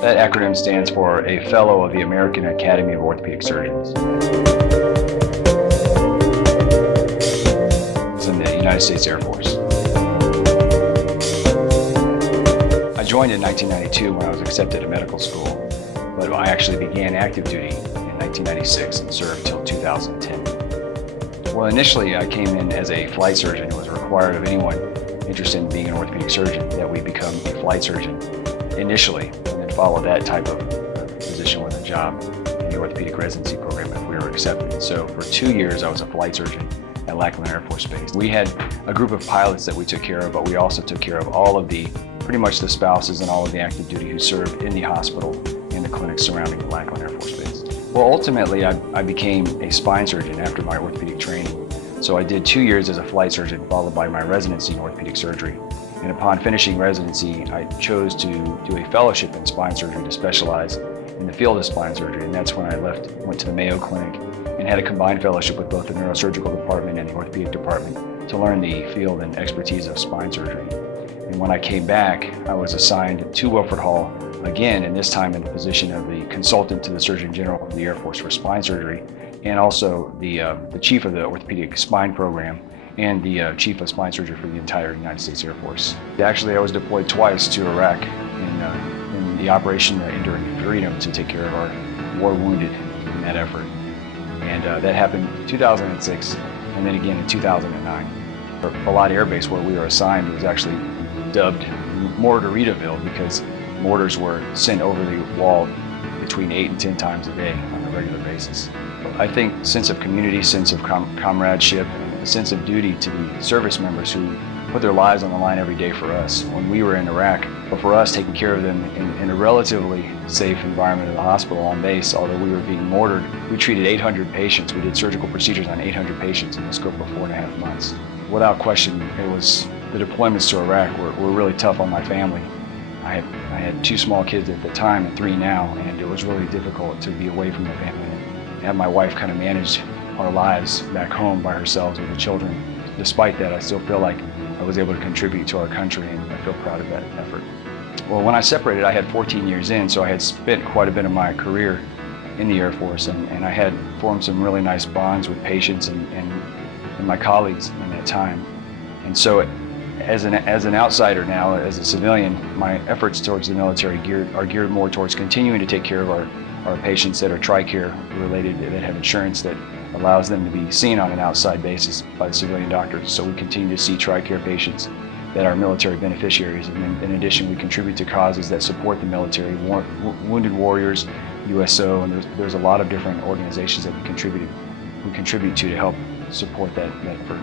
That acronym stands for a Fellow of the American Academy of Orthopedic Surgeons. It's in the United States Air Force. I joined in 1992 when I was accepted at medical school, but I actually began active duty in 1996 and served till 2010. Well, initially I came in as a flight surgeon. It was required of anyone interested in being an orthopedic surgeon that we become a flight surgeon initially, and then follow that type of position with a job in the orthopedic residency program if we were accepted. So for 2 years I was a flight surgeon at Lackland Air Force Base. We had a group of pilots that we took care of, but we also took care of all of pretty much the spouses and all of the active duty who served in the hospital and the clinics surrounding the Lackland Air Force Base. Well, ultimately I became a spine surgeon after my orthopedic training. So I did 2 years as a flight surgeon, followed by my residency in orthopedic surgery. And upon finishing residency, I chose to do a fellowship in spine surgery to specialize in the field of spine surgery. And that's when I went to the Mayo Clinic and had a combined fellowship with both the neurosurgical department and the orthopedic department to learn the field and expertise of spine surgery. And when I came back, I was assigned to Wilford Hall again, and this time in the position of the consultant to the Surgeon General of the Air Force for spine surgery, and also the chief of the orthopedic spine program and the chief of spine surgery for the entire United States Air Force. Actually, I was deployed twice to Iraq in the Operation Enduring Freedom to take care of our war wounded in that effort. And that happened in 2006 and then again in 2009. Balad Air Base, where we were assigned, was actually dubbed Mortaritaville because mortars were sent over the wall between 8 and 10 times a day on a regular basis. I think sense of community, sense of comradeship, and a sense of duty to the service members who put their lives on the line every day for us when we were in Iraq, but for us taking care of them in a relatively safe environment in the hospital on base. Although we were being mortared, we treated 800 patients. We did surgical procedures on 800 patients in the scope of 4.5 months. Without question, the deployments to Iraq were really tough on my family. I had 2 small kids at the time and 3 now, and it was really difficult to be away from the family and have my wife kind of manage our lives back home by herself with the children. Despite that, I still feel like I was able to contribute to our country, and I feel proud of that effort. Well, when I separated, I had 14 years in, so I had spent quite a bit of my career in the Air Force, and I had formed some really nice bonds with patients and my colleagues in that time. And so as an outsider now, as a civilian, my efforts towards the military are geared more towards continuing to take care of our patients that are TRICARE related, that have insurance that allows them to be seen on an outside basis by the civilian doctors. So we continue to see TRICARE patients that are military beneficiaries, and in addition we contribute to causes that support the military, Wounded Warriors, USO, and there's a lot of different organizations that we contribute to help support that effort.